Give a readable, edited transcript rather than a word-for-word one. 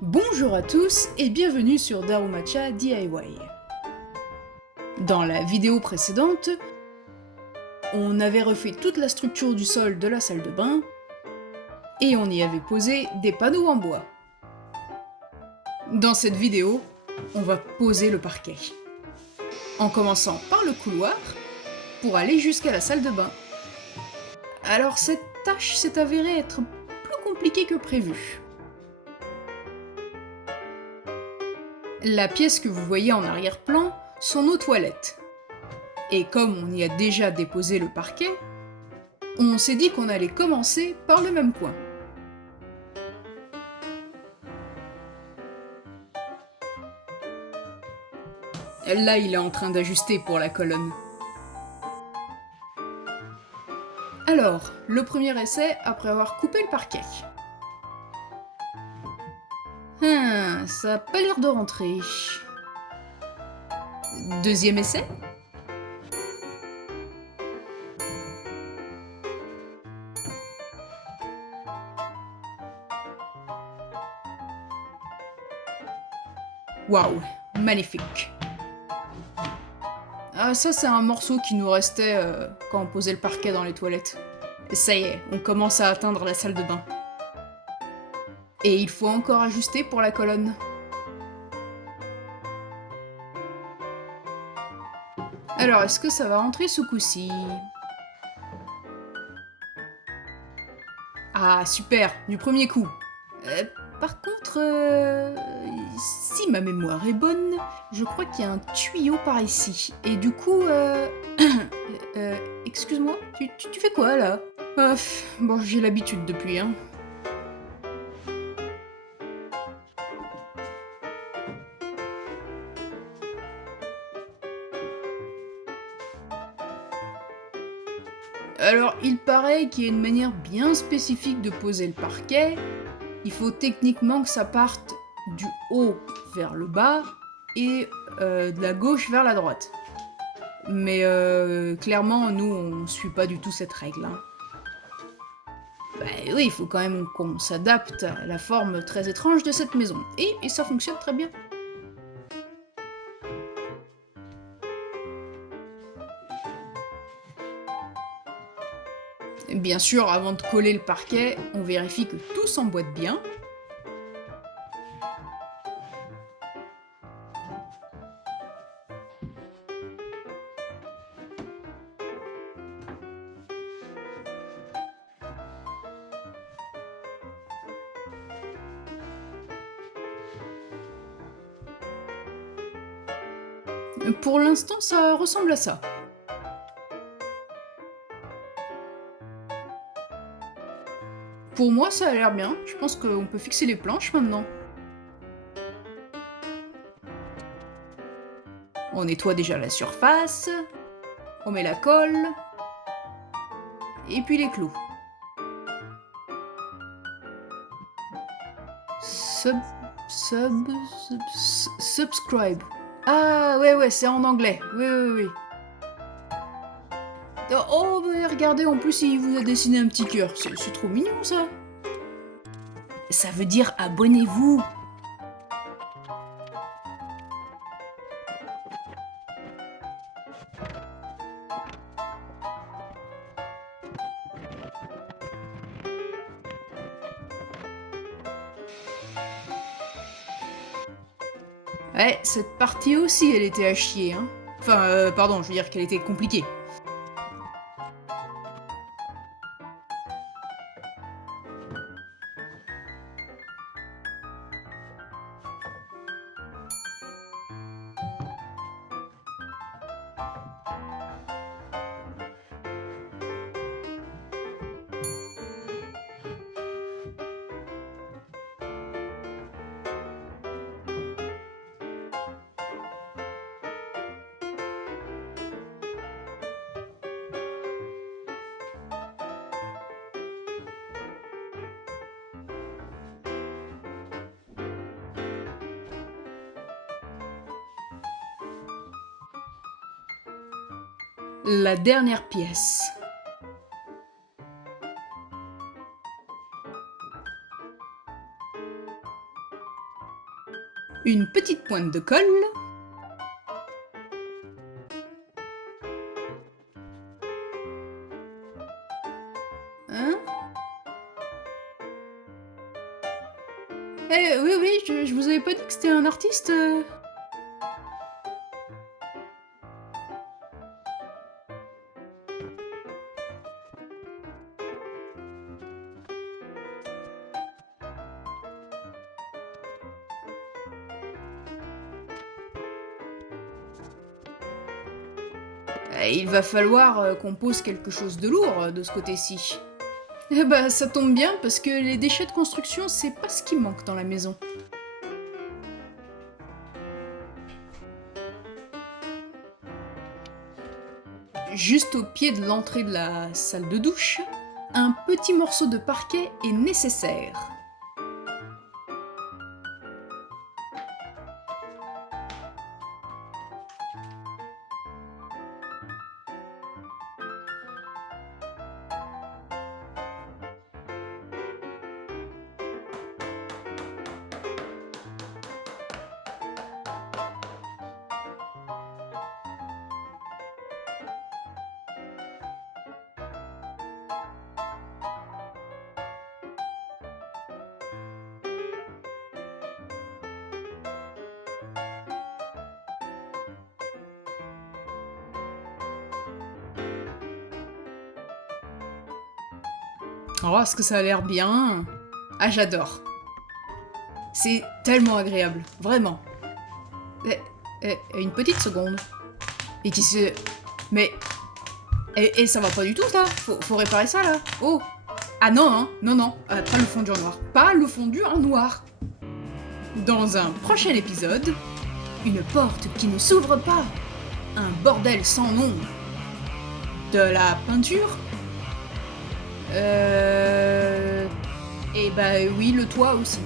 Bonjour à tous et bienvenue sur Darumacha DIY. Dans la vidéo précédente, on avait refait toute la structure du sol de la salle de bain et on y avait posé des panneaux en bois. Dans cette vidéo, on va poser le parquet, en commençant par le couloir pour aller jusqu'à la salle de bain. Alors cette tâche s'est avérée être plus compliquée que prévu. La pièce que vous voyez en arrière-plan sont nos toilettes. Et comme on y a déjà déposé le parquet, on s'est dit qu'on allait commencer par le même coin. Là, il est en train d'ajuster pour la colonne. Alors, le premier essai après avoir coupé le parquet. Ça a pas l'air de rentrer. Deuxième essai. Waouh, magnifique. Ah, ça c'est un morceau qui nous restait quand on posait le parquet dans les toilettes. Ça y est, on commence à atteindre la salle de bain. Et il faut encore ajuster pour la colonne. Alors, est-ce que ça va rentrer ce coup-ci? Ah, super, du premier coup. Par contre, si ma mémoire est bonne, je crois qu'il y a un tuyau par ici. Et du coup, excuse-moi, tu fais quoi là? Bon, j'ai l'habitude depuis, hein. Alors, il paraît qu'il y a une manière bien spécifique de poser le parquet. Il faut techniquement que ça parte du haut vers le bas et de la gauche vers la droite. Mais clairement, nous, on suit pas du tout cette règle. Hein. Bah oui, il faut quand même qu'on s'adapte à la forme très étrange de cette maison. Et ça fonctionne très bien. Bien sûr, avant de coller le parquet, on vérifie que tout s'emboîte bien. Pour l'instant, ça ressemble à ça. Pour moi, ça a l'air bien. Je pense qu'on peut fixer les planches maintenant. On nettoie déjà la surface. On met la colle. Et puis les clous. Subscribe. Ah ouais, c'est en anglais. Oui. Oh, bah, regardez, en plus, il vous a dessiné un petit cœur. C'est trop mignon, ça. Ça veut dire abonnez-vous. Ouais, cette partie aussi, elle était à chier, hein. Enfin, pardon, je veux dire qu'elle était compliquée. La dernière pièce. Une petite pointe de colle. Hein? Oui, oui, je vous avais pas dit que c'était un artiste Il va falloir qu'on pose quelque chose de lourd de ce côté-ci. Eh bah, ça tombe bien parce que les déchets de construction, c'est pas ce qui manque dans la maison. Juste au pied de l'entrée de la salle de douche, un petit morceau de parquet est nécessaire. Oh, est-ce que ça a l'air bien? Ah, j'adore. C'est tellement agréable, vraiment. Une petite seconde. Et qui se... Mais... Et ça va pas du tout, ça. Faut réparer ça, là. Oh. Ah non, hein. Non. Pas le fondu en noir. Pas le fondu en noir. Dans un prochain épisode, une porte qui ne s'ouvre pas. Un bordel sans nom. De la peinture. Et bah oui, le toit aussi.